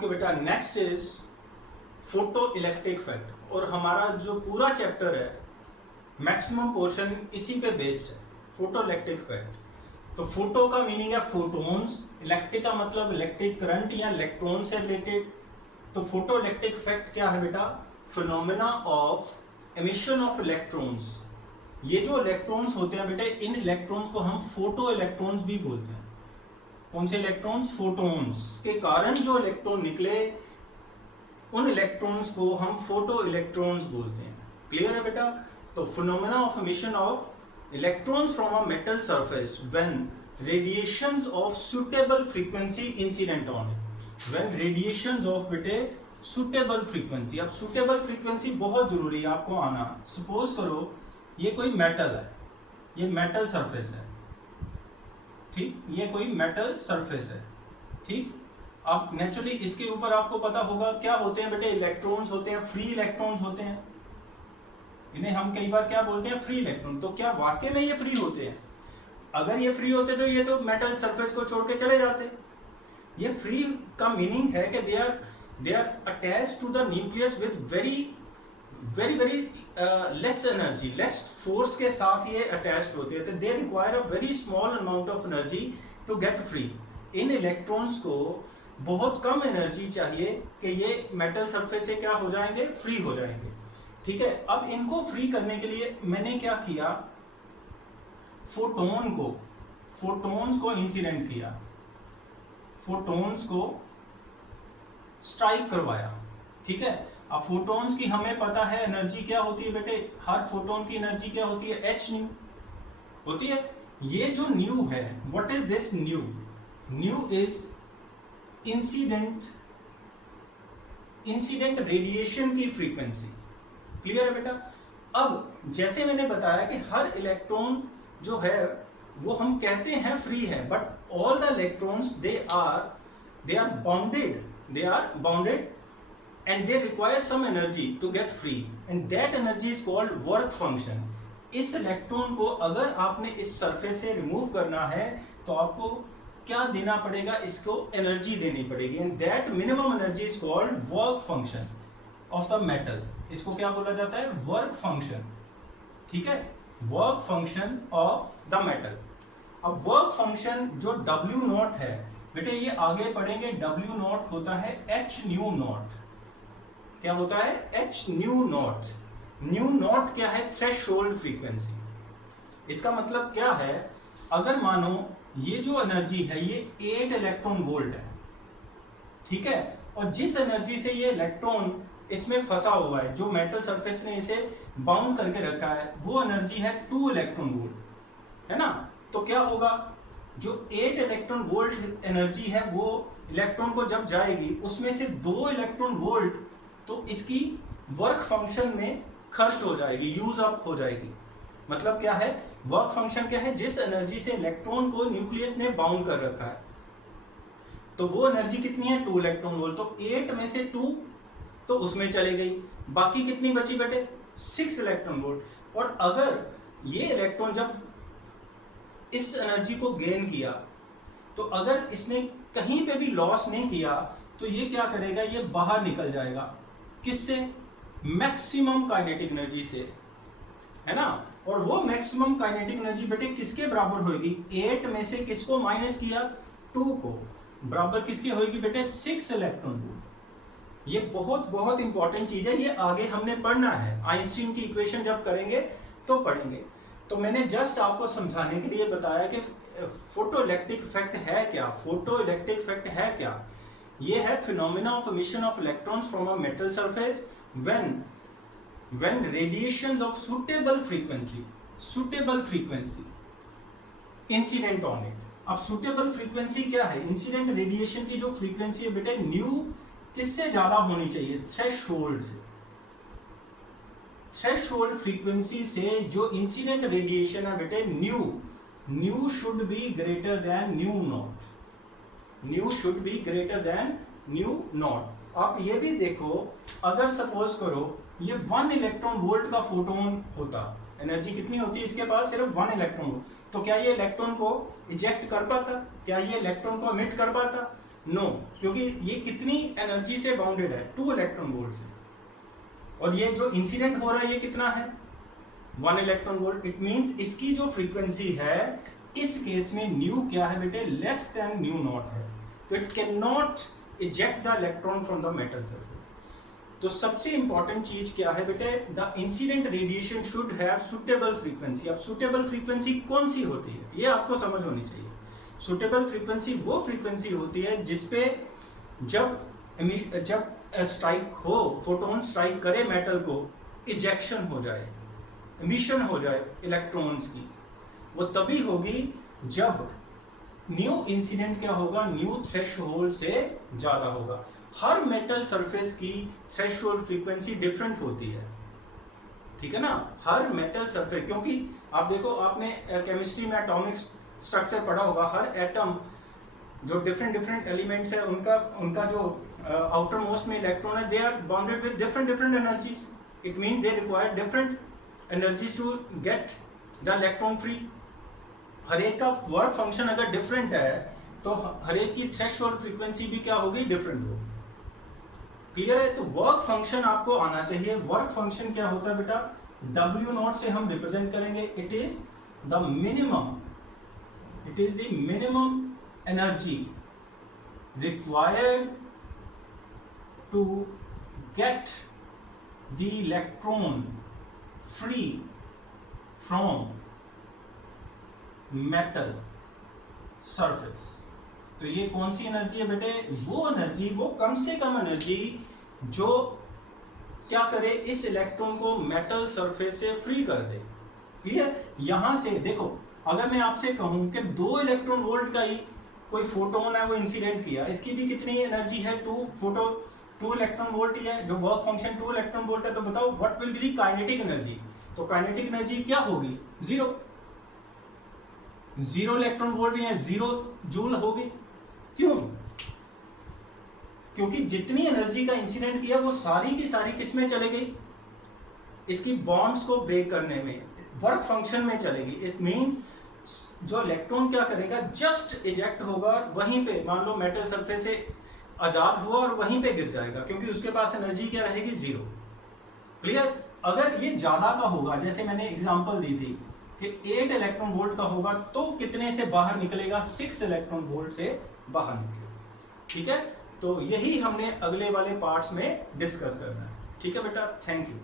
Okay बेटा, next is photo electric effect. और हमारा जो पूरा चैप्टर है मैक्सिमम पोर्शन इसी पे बेस्ड है, फोटो इलेक्ट्रिक इफेक्ट। तो फोटो का मीनिंग है फोटोन्स, इलेक्ट्रिक का मतलब इलेक्ट्रिक करंट या इलेक्ट्रॉन से रिलेटेड। तो फोटो इलेक्ट्रिक इफेक्ट क्या है बेटा? Phenomena of emission of electrons. ये जो इलेक्ट्रॉन्स होते हैं बेटे, इन इलेक्ट्रॉन्स को हम फोटो इलेक्ट्रॉन्स भी बोलते हैं। कौन से इलेक्ट्रॉन्स? फोटोन्स के कारण जो इलेक्ट्रॉन निकले उन इलेक्ट्रॉन्स को हम फोटो इलेक्ट्रॉन्स बोलते हैं। क्लियर है बेटा? तो phenomena of emission of electrons from a metal surface when radiations of suitable frequency incident on it. When radiations of बेटे सुटेबल फ्रीक्वेंसी। अब सुटेबल फ्रीक्वेंसी बहुत जरूरी है आपको आना। सपोज करो ये कोई मेटल है, ये मेटल सरफेस है, ठीक, ये कोई मेटल सरफेस है, ठीक। अब नेचुरली इसके ऊपर आपको पता होगा क्या होते हैं बेटे? इलेक्ट्रॉन्स होते हैं, फ्री इलेक्ट्रॉन्स होते हैं। इन्हें हम कई बार क्या बोलते हैं? Free electron. तो क्या वाकई में ये फ्री होते हैं? अगर ये फ्री होते तो ये तो मेटल सरफेस को छोड़ के चले जाते। ये फ्री का मीनिंग है कि they are attached to the nucleus with very very very less energy, less force के साथ ये अटैच्ड होते हैं। They require a very small amount of energy to get free. इन इलेक्ट्रॉन्स को बहुत कम एनर्जी चाहिए कि ये मेटल सरफेस से क्या हो जाएंगे? फ्री हो जाएंगे, ठीक है। अब इनको फ्री करने के लिए मैंने क्या किया? फोटोन्स को इंसिडेंट किया, फोटोन्स को स्ट्राइक करवाया, ठीक है। अब फोटॉन्स की हमें पता है एनर्जी क्या होती है बेटे? हर फोटोन की एनर्जी क्या होती है? एच न्यू होती है। ये जो न्यू है, what is this new? New is incident radiation की फ्रीक्वेंसी। क्लियर है बेटा? अब जैसे मैंने बताया कि हर इलेक्ट्रॉन जो है वो हम कहते हैं फ्री है, but all the electrons they are bounded and they require some energy to get free and that energy is called work function। इस इलेक्ट्रॉन को अगर आपने इस सरफेस से रिमूव करना है तो आपको क्या देना पड़ेगा? इसको एनर्जी देनी पड़ेगी and that minimum energy is called work function of the metal। इसको क्या बोला जाता है? वर्क फंक्शन, ठीक है, work function of the metal. अब वर्क फंक्शन जो W नॉट है बेटे, ये आगे पढ़ेंगे, W नॉट होता है H न्यू नॉट। क्या होता है? H new not. New not क्या है? Threshold frequency. इसका मतलब क्या है? अगर मानो ये जो एनर्जी है ये 8 इलेक्ट्रॉन वोल्ट है, ठीक है, और जिस एनर्जी से ये इलेक्ट्रॉन इसमें फंसा हुआ है, जो मेटल सरफेस ने इसे बाउंड करके रखा है, वो एनर्जी है 2 इलेक्ट्रॉन वोल्ट, है ना। तो क्या होगा? जो 8 इलेक्ट्रॉन वोल्ट एनर्जी है वो इलेक्ट्रॉन को जब जाएगी उसमें से 2 इलेक्ट्रॉन वोल्ट तो इसकी वर्क फंक्शन में खर्च हो जाएगी, यूज अप हो जाएगी। मतलब क्या है? वर्क फंक्शन क्या है? जिस एनर्जी से इलेक्ट्रॉन को न्यूक्लियस ने बाउंड कर रखा है, तो वो एनर्जी कितनी है? 2 इलेक्ट्रॉन वोल्ट। तो 8 में से 2 तो उसमें चले गई, बाकी कितनी बची बेटे? 6 इलेक्ट्रॉन वोल्ट। और अगर ये इलेक्ट्रॉन जब इस एनर्जी को गेन किया तो अगर इसने कहीं पे भी लॉस नहीं किया तो ये क्या करेगा? ये बाहर निकल जाएगा। किससे? मैक्सिमम काइनेटिक एनर्जी से, है ना। और वो मैक्सिमम काइनेटिक एनर्जी बेटे किसके बराबर होगी? 8 में से किसको माइनस किया? 2 को। बराबर किसके होगी बेटे? 6 इलेक्ट्रॉन वोल्ट। ये बहुत बहुत इंपॉर्टेंट चीज है, ये आगे हमने पढ़ना है। आइंस्टीन की इक्वेशन जब करेंगे तो पढ़ेंगे। तो मैंने जस्ट आपको समझाने के लिए बताया कि फोटो इलेक्ट्रिक इफेक्ट है क्या। फोटो इलेक्ट्रिक इफेक्ट है क्या? ये है phenomena of emission of electrons from a metal surface when radiations of suitable frequency incident on it. अब सुटेबल फ्रीक्वेंसी क्या है? इंसिडेंट रेडिएशन की जो फ्रीक्वेंसी है बेटे, न्यू किससे ज्यादा होनी चाहिए? थ्रेशोल्ड से। थ्रेशोल्ड फ्रीक्वेंसी से जो इंसिडेंट रेडिएशन है बेटे, new should be greater than new not. New should be greater than new not. आप ये भी देखो, अगर सपोज करो ये 1 इलेक्ट्रॉन वोल्ट का फोटोन होता, एनर्जी कितनी होती है इसके पास? सिर्फ 1 इलेक्ट्रॉन वोल्ट। तो क्या ये इलेक्ट्रॉन को इजेक्ट कर पाता? क्या ये इलेक्ट्रॉन को एमिट कर पाता? नो, क्योंकि ये कितनी एनर्जी से बाउंडेड है, 2 इलेक्ट्रॉन वोल्ट से, और ये जो इंसिडेंट हो रहा है ये कितना है, 1 इलेक्ट्रॉन वोल्ट। इट मींस इसकी जो फ्रीक्वेंसी है इस केस में न्यू क्या है बेटे, लेस देन न्यू नॉट है, तो it can not eject the electron from the metal surface. तो सबसे इंपॉर्टेंट चीज क्या है बेटे, the incident radiation should have suitable frequency. अब सुटेबल फ्रीक्वेंसी कौन सी होती है ये आपको समझ होनी चाहिए। सुटेबल फ्रीक्वेंसी वो फ्रीक्वेंसी होती है जिसपे जब स्ट्राइक हो, फोटोन स्ट्राइक करे मेटल को, इजेक्शन हो जाए, एमिशन हो जाए इलेक्ट्रॉन्स की, वो तभी होगी जब न्यू इंसिडेंट क्या होगा, न्यू थ्रेशोल्ड से ज्यादा होगा। हर मेटल सरफेस की थ्रेशोल्ड फ्रीक्वेंसी डिफरेंट होती है, ठीक है ना, हर मेटल सरफेस, क्योंकि आप देखो आपने केमिस्ट्री में एटॉमिक स्ट्रक्चर पढ़ा होगा, हर एटम जो डिफरेंट एलिमेंट्स है उनका जो आउटर मोस्ट में इलेक्ट्रॉन है, they are bounded with different energies. It mean they require different energies to get the electron free. हर एक का वर्क फंक्शन अगर डिफरेंट है तो हर एक की थ्रेशोल्ड फ्रीक्वेंसी भी क्या होगी, डिफरेंट होगी। क्लियर है? तो वर्क फंक्शन आपको आना चाहिए। वर्क फंक्शन क्या होता है बेटा, W नॉट से हम रिप्रेजेंट करेंगे, it is the minimum energy required to get the electron free from metal surface. तो ये कौन सी एनर्जी है बेटे, वो एनर्जी, वो कम से कम एनर्जी जो क्या करे, इस इलेक्ट्रॉन को मेटल सरफेस से फ्री कर दे। क्लियर? यहां से देखो, अगर मैं आपसे कहूं कि 2 इलेक्ट्रॉन वोल्ट का ही कोई फोटोन है वो इंसिडेंट किया, इसकी भी कितनी एनर्जी है, 2 इलेक्ट्रॉन वोल्ट ही है, जो वर्क फंक्शन 2 इलेक्ट्रॉन वोल्ट है, तो बताओ what will be the kinetic energy. तो काइनेटिक एनर्जी क्या होगी, 0 इलेक्ट्रॉन वोल्ट या 0 जूल होगी। क्यों? क्योंकि जितनी एनर्जी का इंसिडेंट किया वो सारी की सारी किसमें चले गई, इसकी बॉन्ड्स को ब्रेक करने में, वर्क फंक्शन में चलेगी। इट मींस जो इलेक्ट्रॉन क्या करेगा, जस्ट इजेक्ट होगा वहीं पे, मान लो मेटल सरफेस से आजाद हुआ और वहीं पे गिर जाएगा, क्योंकि उसके पास एनर्जी क्या रहेगी, 0। क्लियर? अगर ये ज्यादा का होगा, जैसे मैंने एग्जांपल दी थी कि 8 इलेक्ट्रॉन वोल्ट का होगा, तो कितने से बाहर निकलेगा, 6 इलेक्ट्रॉन वोल्ट से बाहर निकलेगा। ठीक है? तो यही हमने अगले वाले पार्ट्स में डिस्कस करना है। ठीक है बेटा, थैंक यू।